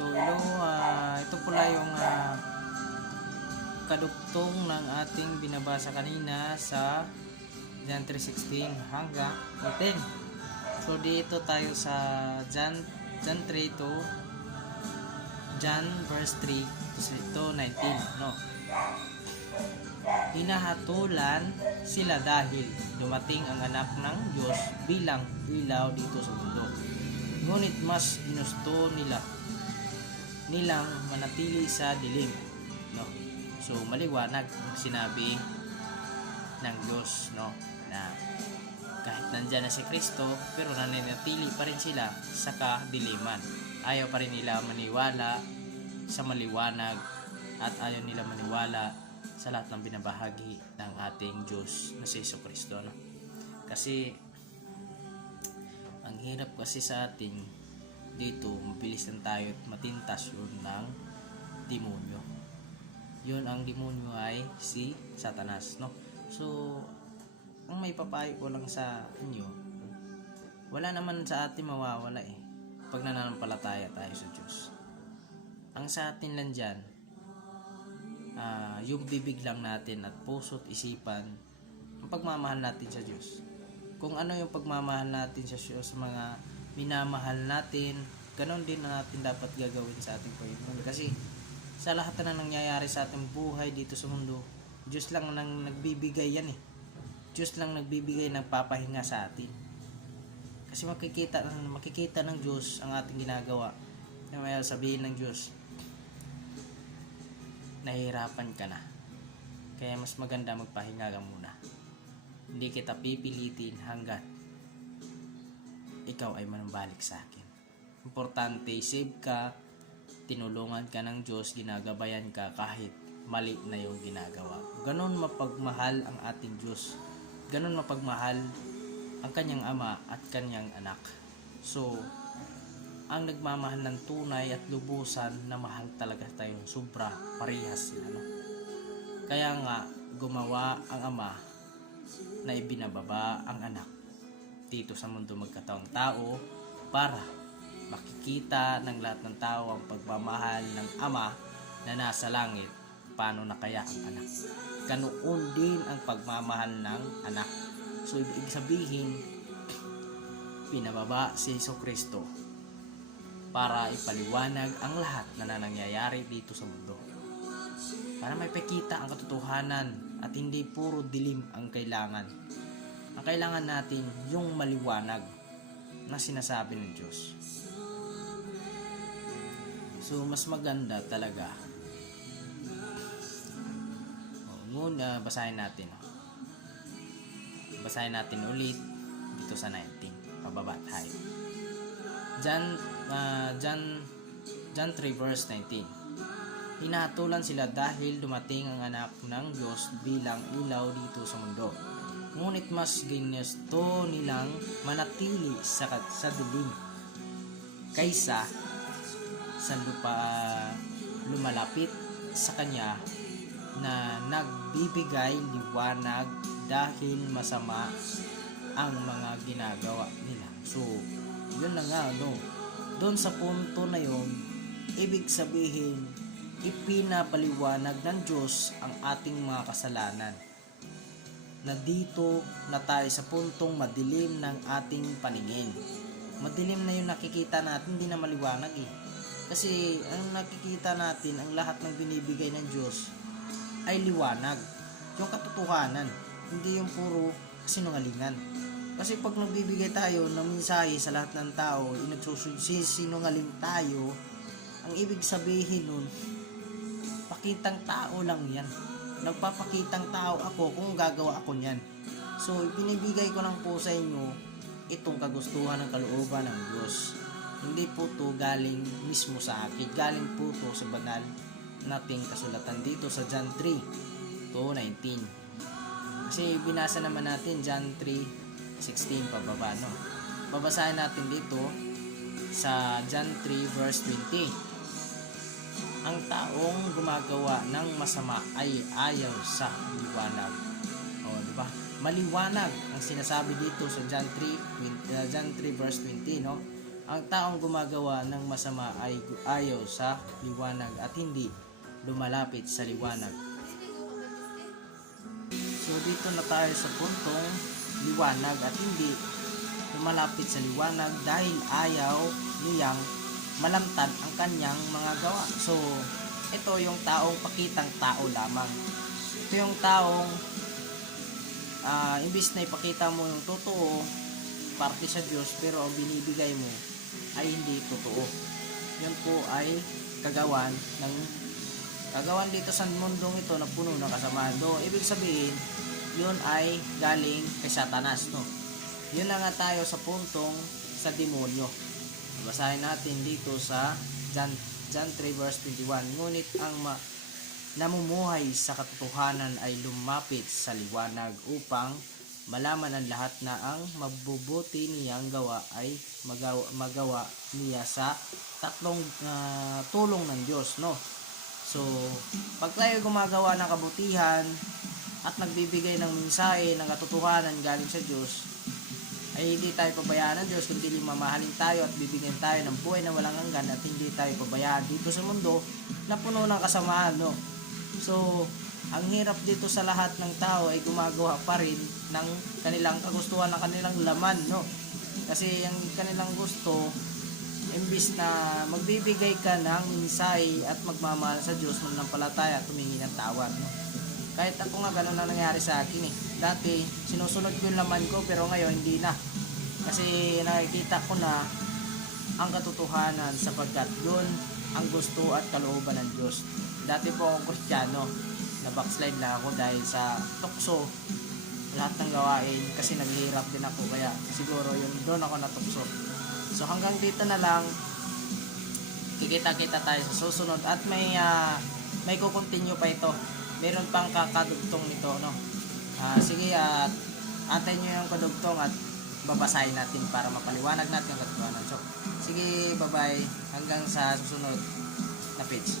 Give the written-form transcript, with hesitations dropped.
So, hello, ito pala yung kadugtong ng ating binabasa kanina sa John 3:16 hanggang 18. So, dito tayo sa John 3 to John verse 3 to 19, no? Hinahatulan sila dahil dumating ang anak ng Diyos bilang ilaw dito sa mundo. Ngunit mas ginusto nilang manatili sa dilim, no? So maliwanag ang sinabi ng Diyos, no, na kahit nandyan na si Kristo pero nananatili pa rin sila sa kadiliman. Ayaw pa rin nila maniwala sa maliwanag at ayaw nila maniwala sa lahat ng binabahagi ng ating Diyos na si Kristo, no? Kasi ang hirap kasi sa ating dito, mabilis lang tayo at matintas yun ng demonyo. Yun ang demonyo ay si Satanas, no? So, ang may papayo ko lang sa inyo, wala naman sa atin mawawala pag nananampalataya tayo sa Diyos. Ang sa atin lang dyan, yung bibig lang natin at puso't isipan, ang pagmamahal natin sa Diyos. Kung ano yung pagmamahal natin sa Diyos, sa mga minamahal natin, ganon din na natin dapat gagawin sa ating Panginoon. Kasi sa lahat na nangyayari sa ating buhay dito sa mundo, Diyos lang nang nagbibigay yan Diyos lang nagbibigay ng papahinga sa atin. Kasi makikita ng Diyos ang ating ginagawa. Na may sabihin ng Diyos, nahihirapan ka na, kaya mas maganda magpahinga ka muna. Hindi kita pipilitin hanggat ikaw ay manambalik sa akin. Importante, save ka, tinulungan ka ng Diyos, ginagabayan ka kahit mali na yung ginagawa. Ganon mapagmahal ang ating Diyos. Ganon mapagmahal ang kanyang ama at kanyang anak. So, ang nagmamahal ng tunay at lubusan na mahal talaga tayo, sobra, parehas sila, no? Kaya nga gumawa ang ama na ibinababa ang anak dito sa mundo magkataong tao para makikita ng lahat ng tao ang pagmamahal ng ama na nasa langit. Paano na kaya ang anak? Ganoon din ang pagmamahal ng anak. So ibig sabihin, pinababa si Kristo para ipaliwanag ang lahat na nangyayari dito sa mundo. Para may pakita ang katotohanan at hindi puro dilim ang kailangan. Ang kailangan natin yung maliwanag na sinasabi ng Diyos. So mas maganda talaga. Muna basahin natin. Basahin natin ulit dito sa 19. Pababa tayo. John 3 verse 19. Hinatulan sila dahil dumating ang anak ng Diyos bilang ilaw dito sa mundo. Ngunit mas ginusto nilang manatili sa dilim kaysa sa lumalapit sa kanya na nagbibigay liwanag dahil masama ang mga ginagawa nila. So, yun na nga, no? Doon sa punto na yun, ibig sabihin, ipinapaliwanag ng Diyos ang ating mga kasalanan. Na dito na tayo sa puntong madilim ng ating paningin. Madilim na yung nakikita natin, hindi na maliwanag Kasi ang nakikita natin, ang lahat ng binibigay ng Diyos ay liwanag. Yung katotohanan, hindi yung puro sinungalingan. Kasi pag nagbibigay tayo ng mensahe sa lahat ng tao, nagsusinungaling tayo, ang ibig sabihin nun, pakitang tao lang yan. Nagpapakitang tao ako kung gagawa ako niyan. So, binibigay ko lang po sa inyo itong kagustuhan ng kalooban ng Diyos. Hindi po to galing mismo sa akin. Galing po to sa banal nating kasulatan dito sa John 3 to 19. Kasi binasa naman natin John 3:16 pababa, no? Babasahin natin dito sa John 3 verse 20. Ang taong gumagawa ng masama ay ayaw sa liwanag. Di ba? Maliwanag ang sinasabi dito sa John 3 verse 20, no? Ang taong gumagawa ng masama ay ayaw sa liwanag at hindi lumalapit sa liwanag. So dito na tayo sa puntong liwanag at hindi lumalapit sa liwanag dahil ayaw niyang malamtan ang kanyang mga gawa. So ito yung taong pakitang tao lamang. Ito yung taong imbis na ipakita mo yung totoo parte sa Diyos, pero ang binibigay mo ay hindi totoo. Yan po ay kagawan dito sa mundong ito na puno ng kasamaan. Ibig sabihin, yun ay galing kay Satanas, no? Yun na nga tayo sa puntong sa demonyo. Basahin natin dito sa John 3 verse 21. Ngunit ang namumuhay sa katotohanan ay lumapit sa liwanag upang malaman ang lahat na ang mabubuti niyang gawa ay magawa niya sa tatlong tulong ng Diyos, no? So, pag tayo gumagawa ng kabutihan at nagbibigay ng mensahe ng katotohanan galing sa Diyos, ay hindi tayo pabayaan ng Diyos, kundi mamahalin tayo at bibigyan tayo ng buhay na walang hanggan at hindi tayo pabayaan dito sa mundo na puno ng kasamaan, no? So, ang hirap dito sa lahat ng tao ay gumagawa pa rin ng kanilang kagustuhan, ng kanilang laman, no? Kasi ang kanilang gusto, imbis na magbibigay ka ng mensahe at magmamahal sa Diyos, mananampalataya at tumingi ng tawad, no? Kahit ako nga, ganun na nangyari sa akin eh. Dati, sinusunod ko yung laman ko, pero ngayon hindi na. Kasi nakikita ko na ang katotohanan sapagkat yun ang gusto at kalooban ng Diyos. Dati po akong Kristiyano, na backslide na ako dahil sa tukso lahat ng gawain kasi naghihirap din ako, kaya siguro yun doon ako natukso. So hanggang dito na lang, kikita-kita tayo sa susunod at may kukontinue pa ito, meron pang kakadugtong nito, no? Sige, at antayin nyo yung kadugtong at babasahin natin para mapaliwanag natin ang katotohanan. So sige, bye bye, hanggang sa susunod na page.